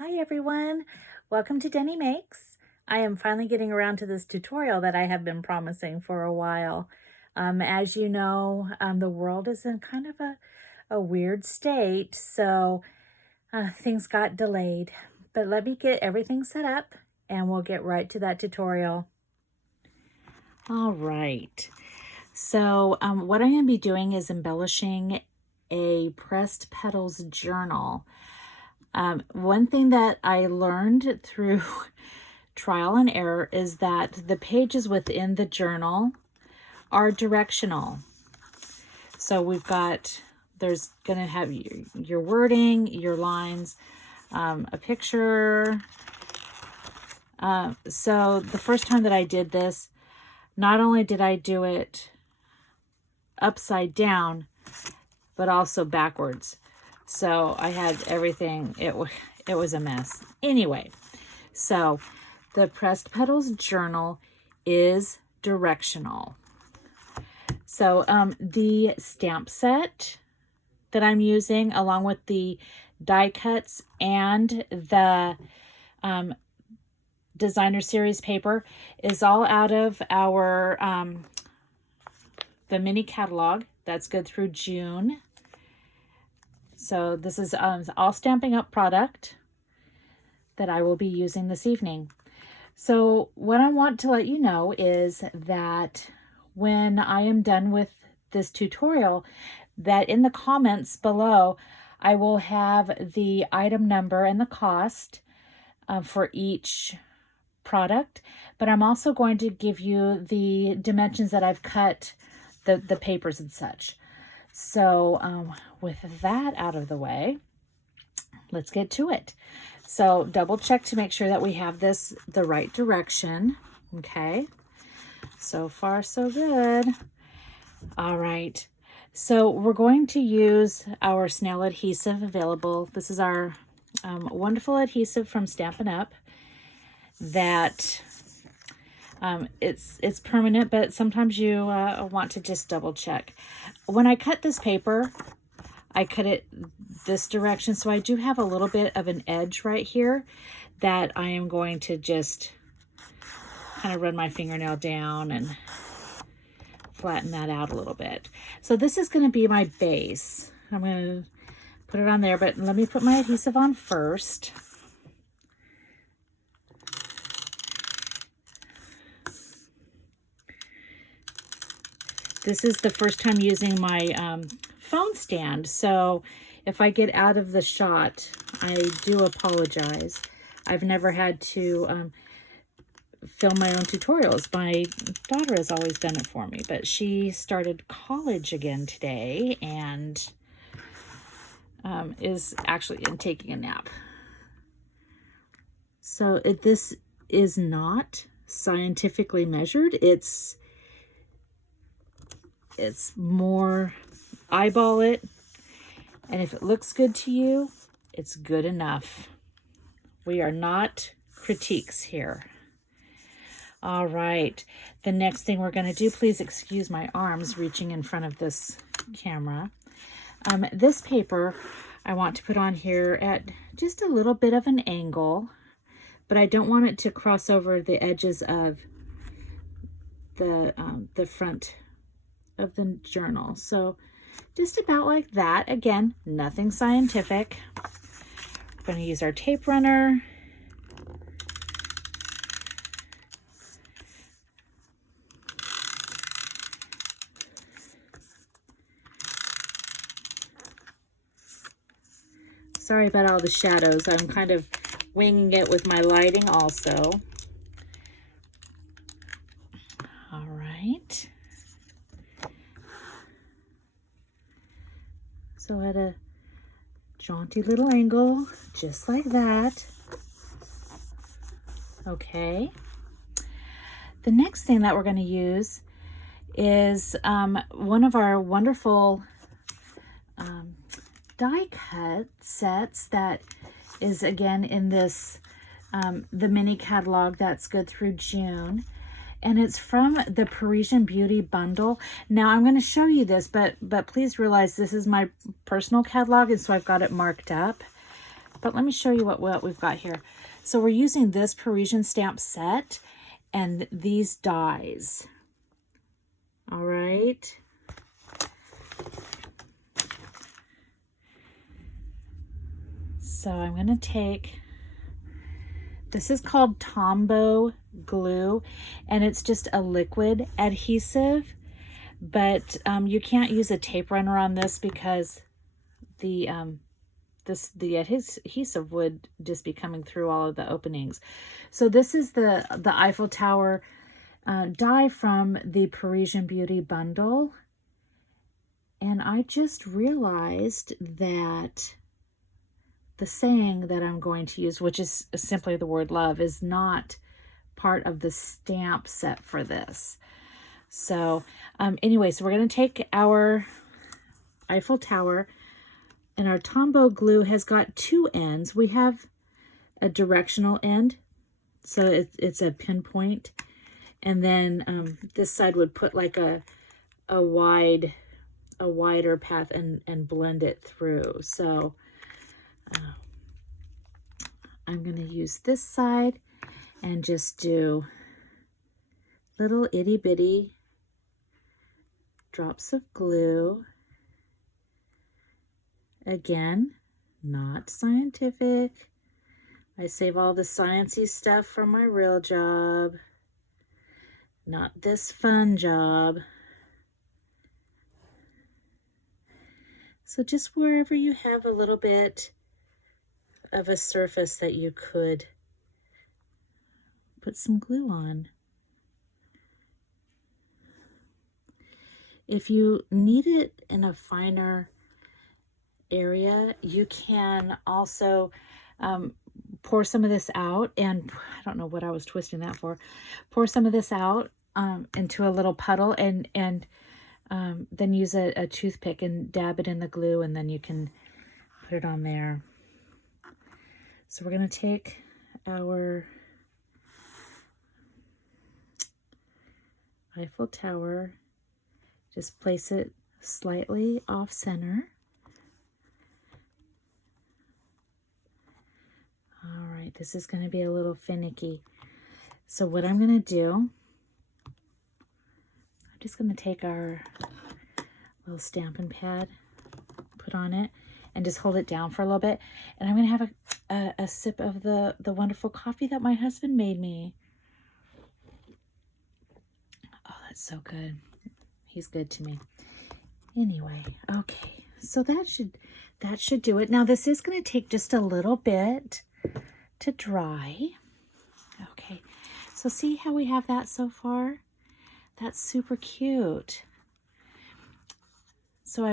Hi everyone, welcome to Denny Makes. I am finally getting around to this tutorial that I have been promising for a while. As you know, the world is in kind of a weird state, so things got delayed. But let me get everything set up and we'll get right to that tutorial. All right, so what I'm going to be doing is embellishing a pressed petals journal. One thing that I learned through trial and error is that the pages within the journal are directional. So there's going to have your wording, your lines, a picture. So the first time that I did this, not only did I do it upside down, but also backwards. So I had everything, it was a mess. Anyway, so the Pressed Petals journal is directional. So the stamp set that I'm using, along with the die cuts and the designer series paper, is all out of our the mini catalog that's good through June. So this is all Stampin' Up product that I will be using this evening. So what I want to let you know is that when I am done with this tutorial, that in the comments below, I will have the item number and the cost for each product, but I'm also going to give you the dimensions that I've cut the papers and such. So with that out of the way, let's get to it. So double check to make sure that we have this the right direction. Okay, so far so good. All right, so we're going to use our snail adhesive available. This is our wonderful adhesive from Stampin' Up! That it's permanent, but sometimes you want to just double check. When I cut this paper, I cut it this direction, so I do have a little bit of an edge right here that I am going to just kind of run my fingernail down and flatten that out a little bit. So this is going to be my base. I'm going to put it on there, but let me put my adhesive on first. This is the first time using my phone stand, so if I get out of the shot, I do apologize. I've never had to film my own tutorials. My daughter has always done it for me, but she started college again today and is actually taking a nap. So this is not scientifically measured. It's more eyeball it, and if it looks good to you, it's good enough. We are not critiques here. All right, the next thing we're going to do, please excuse my arms reaching in front of this camera. This paper I want to put on here at just a little bit of an angle, but I don't want it to cross over the edges of the front of the journal. So just about like that. Again, nothing scientific. We're going to use our tape runner. Sorry about all the shadows. I'm kind of winging it with my lighting also. All right. So at a jaunty little angle, just like that. Okay. The next thing that we're going to use is one of our wonderful die cut sets that is again in this the mini catalog that's good through June. And it's from the Parisian Beauty bundle. Now I'm going to show you this, but please realize this is my personal catalog, and so I've got it marked up. But let me show you what we've got here. So we're using this Parisian stamp set and these dies. All right. So I'm going to take, this is called Tombow glue, and it's just a liquid adhesive, but you can't use a tape runner on this because the adhesive would just be coming through all of the openings. So this is the Eiffel Tower die from the Parisian Beauty bundle. And I just realized that the saying that I'm going to use, which is simply the word love, is not part of the stamp set for this. So anyway, so we're going to take our Eiffel Tower, and our Tombow glue has got two ends. We have a directional end, so it's a pinpoint, and then this side would put like a wider path and blend it through. So I'm going to use this side and just do little itty bitty drops of glue. Again, not scientific. I save all the sciencey stuff for my real job, not this fun job. So just wherever you have a little bit of a surface that you could put some glue on. If you need it in a finer area, you can also pour some of this out, and I don't know what I was twisting that for. Pour some of this out into a little puddle, and then use a toothpick and dab it in the glue, and then you can put it on there. So we're going to take our Eiffel Tower, just place it slightly off center. All right, this is going to be a little finicky. So what I'm going to do, I'm just going to take our little stamping pad, put on it, and just hold it down for a little bit. And I'm going to have a sip of the wonderful coffee that my husband made me. Oh, that's so good. He's good to me. Anyway, okay, so that should do it. Now this is going to take just a little bit to dry. Okay, so see how we have that so far? That's super cute. So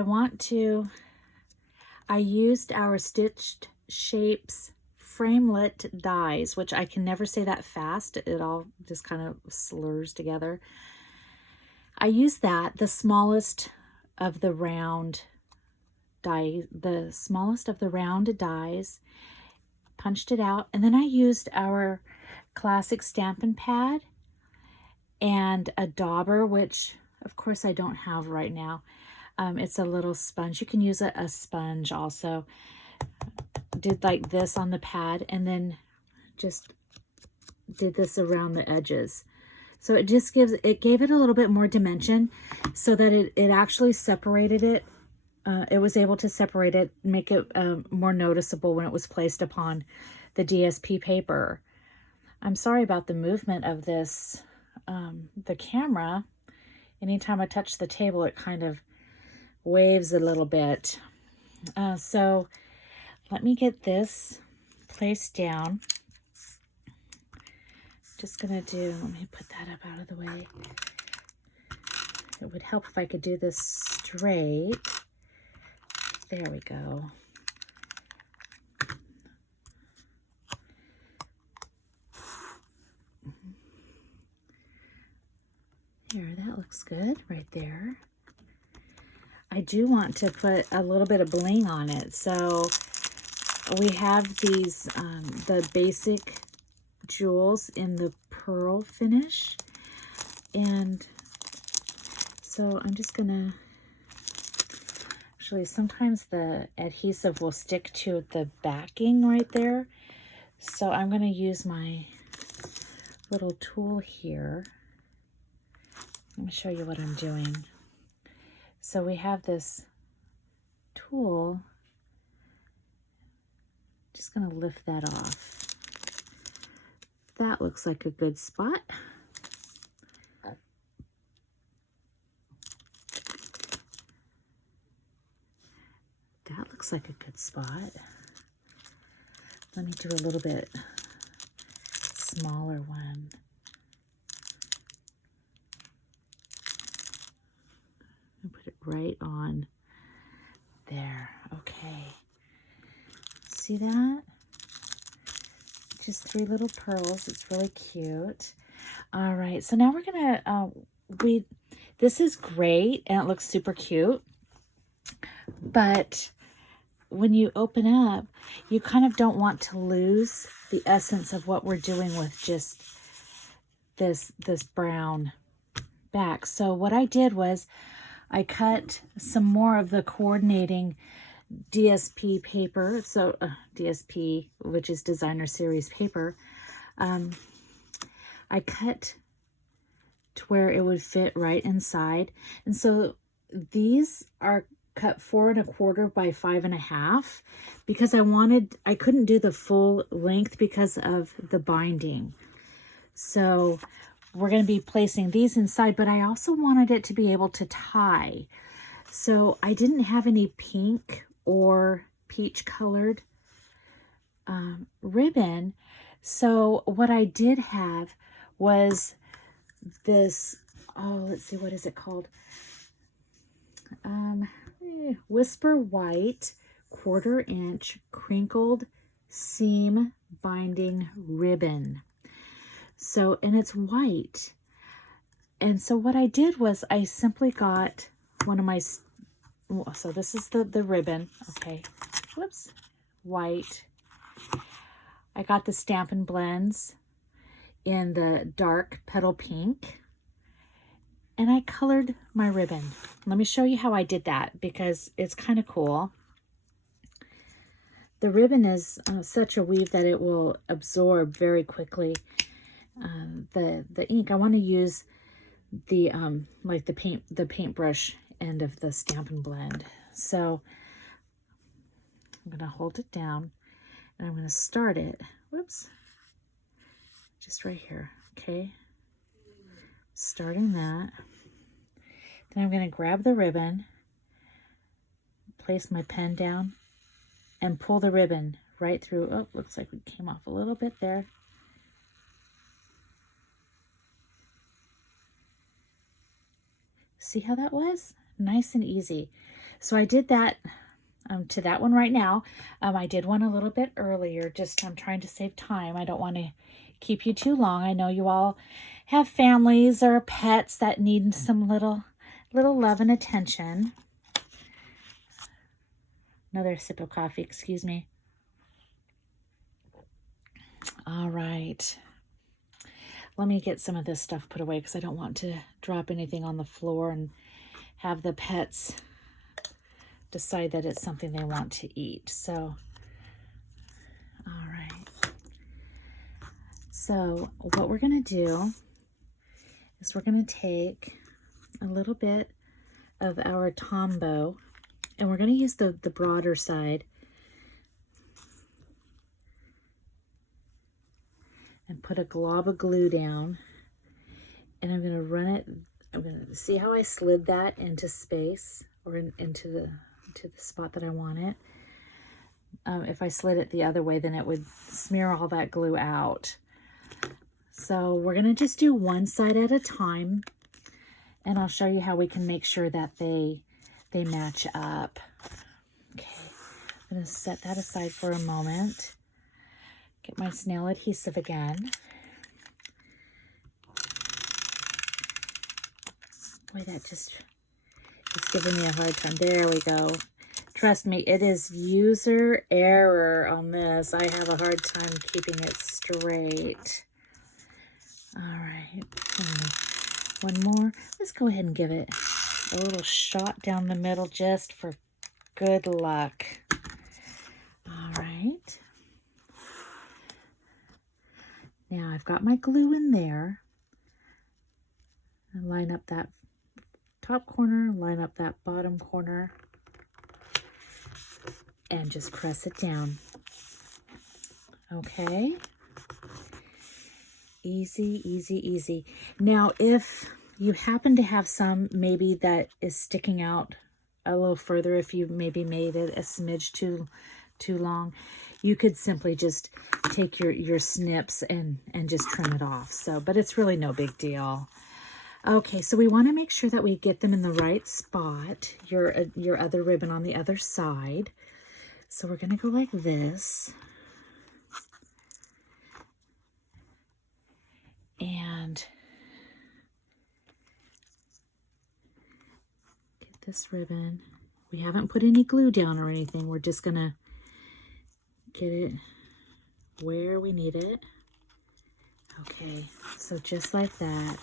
I used our Stitched Shapes framelit dies, which I can never say that fast. It all just kind of slurs together. I used that, the smallest of the round die, the smallest of the round dies, punched it out, and then I used our classic Stampin' Pad and a dauber, which of course I don't have right now. It's a little sponge. You can use a sponge also. Did like this on the pad, and then just did this around the edges. So it just gave it a little bit more dimension, so that it actually separated it. It was able to separate it, make it more noticeable when it was placed upon the DSP paper. I'm sorry about the movement of this, the camera. Anytime I touch the table, it kind of waves a little bit. So let me get this placed down. Just gonna let me put that up out of the way. It would help if I could do this straight. There we go. There, that looks good right there. I do want to put a little bit of bling on it. So we have these, the basic jewels in the pearl finish. And so I'm just gonna Actually, sometimes the adhesive will stick to the backing right there. So I'm going to use my little tool here. Let me show you what I'm doing. So we have this tool. Just going to lift that off. That looks like a good spot. That looks like a good spot. Let me do a little bit smaller one. Put it right on there. Okay. See that? Just 3 little pearls. It's really cute. All right. So now we're going to, this is great and it looks super cute. But when you open up, you kind of don't want to lose the essence of what we're doing with just this brown back. So what I did was I cut some more of the coordinating DSP paper. So DSP, which is designer series paper. I cut to where it would fit right inside. And so these are cut 4 1/4 by 5 1/2 because I couldn't do the full length because of the binding. So we're going to be placing these inside, but I also wanted it to be able to tie. So I didn't have any pink or peach colored ribbon. So what I did have was this, oh, let's see, what is it called? Whisper White 1/4 inch crinkled seam binding ribbon. So, and it's white. And so what I did was I simply got one of my, so this is the ribbon. Okay. Whoops. White. I got the Stampin' Blends in the dark petal pink. And I colored my ribbon. Let me show you how I did that because it's kind of cool. The ribbon is such a weave that it will absorb very quickly. The ink, I want to use the like the paintbrush end of the Stampin' Blend. So I'm going to hold it down and I'm going to start it. Whoops. Just right here. Okay. Starting that. Then I'm going to grab the ribbon, place my pen down, and pull the ribbon right through. Oh, looks like it came off a little bit there. See how that was? Nice and easy. So I did that to that one right now. I did one a little bit earlier. Just I'm trying to save time. I don't want to keep you too long. I know you all have families or pets that need some little love and attention. Another sip of coffee, excuse me. All right. Let me get some of this stuff put away because I don't want to drop anything on the floor and have the pets decide that it's something they want to eat. So, all right. So what we're going to do is we're going to take a little bit of our Tombow and we're going to use the broader side and put a glob of glue down, and I'm going to run it. I'm going to see how I slid that into space or into the spot that I want it. If I slid it the other way, then it would smear all that glue out. So we're going to just do one side at a time, and I'll show you how we can make sure that they match up. Okay, I'm going to set that aside for a moment. Get my snail adhesive again. Boy, that just is giving me a hard time. There we go. Trust me, it is user error on this. I have a hard time keeping it straight. All right. One more. Let's go ahead and give it a little shot down the middle just for good luck. All right. Now I've got my glue in there. I line up that top corner, line up that bottom corner, and just press it down. Okay. Easy, easy, easy. Now, if you happen to have some maybe that is sticking out a little further, if you maybe made it a smidge too long, you could simply just take your snips and just trim it off. So, but it's really no big deal. Okay, so we want to make sure that we get them in the right spot, your other ribbon on the other side. So we're going to go like this. And get this ribbon. We haven't put any glue down or anything. We're just going to get it where we need it. Okay, so just like that.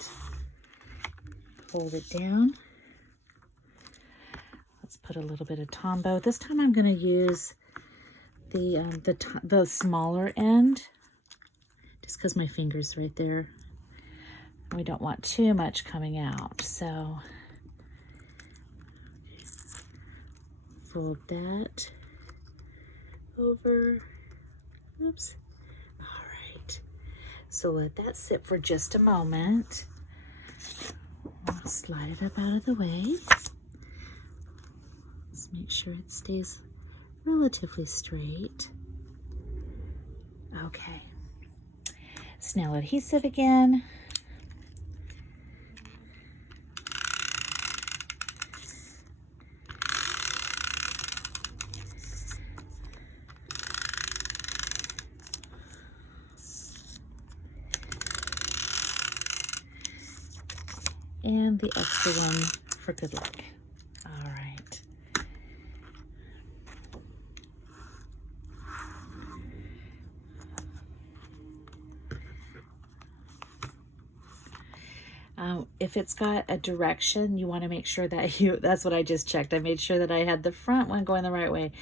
Hold it down. Let's put a little bit of Tombow. This time I'm going to use the smaller end, just because my finger's right there. We don't want too much coming out, so fold that over. Oops. All right. So let that sit for just a moment. I'll slide it up out of the way. Let's make sure it stays relatively straight. Okay. Snail adhesive again. And the extra one for good luck. All right. If it's got a direction, you want to make sure that that's what I just checked. I made sure that I had the front one going the right way.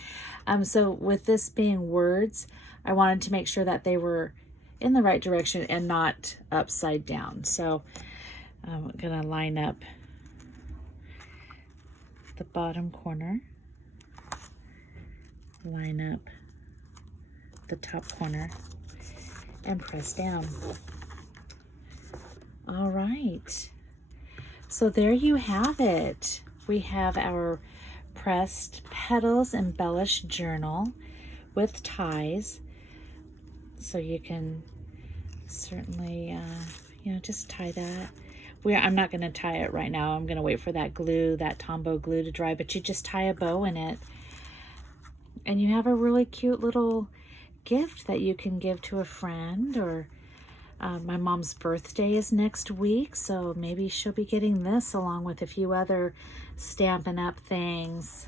So with this being words, I wanted to make sure that they were in the right direction and not upside down. So I'm going to line up the bottom corner, line up the top corner, and press down. All right. So there you have it. We have our pressed Petals embellished journal with ties. So you can certainly, just tie that. I'm not going to tie it right now. I'm going to wait for that glue, that Tombow glue to dry, but you just tie a bow in it. And you have a really cute little gift that you can give to a friend. Or my mom's birthday is next week, so maybe she'll be getting this along with a few other Stampin' Up! Things.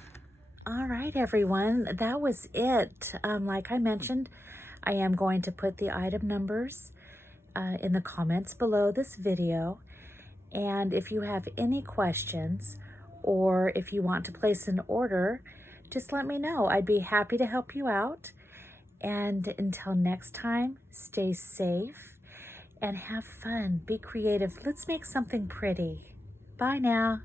All right, everyone, that was it. Like I mentioned, I am going to put the item numbers in the comments below this video. And if you have any questions, or if you want to place an order, just let me know. I'd be happy to help you out. And until next time, stay safe and have fun. Be creative. Let's make something pretty. Bye now.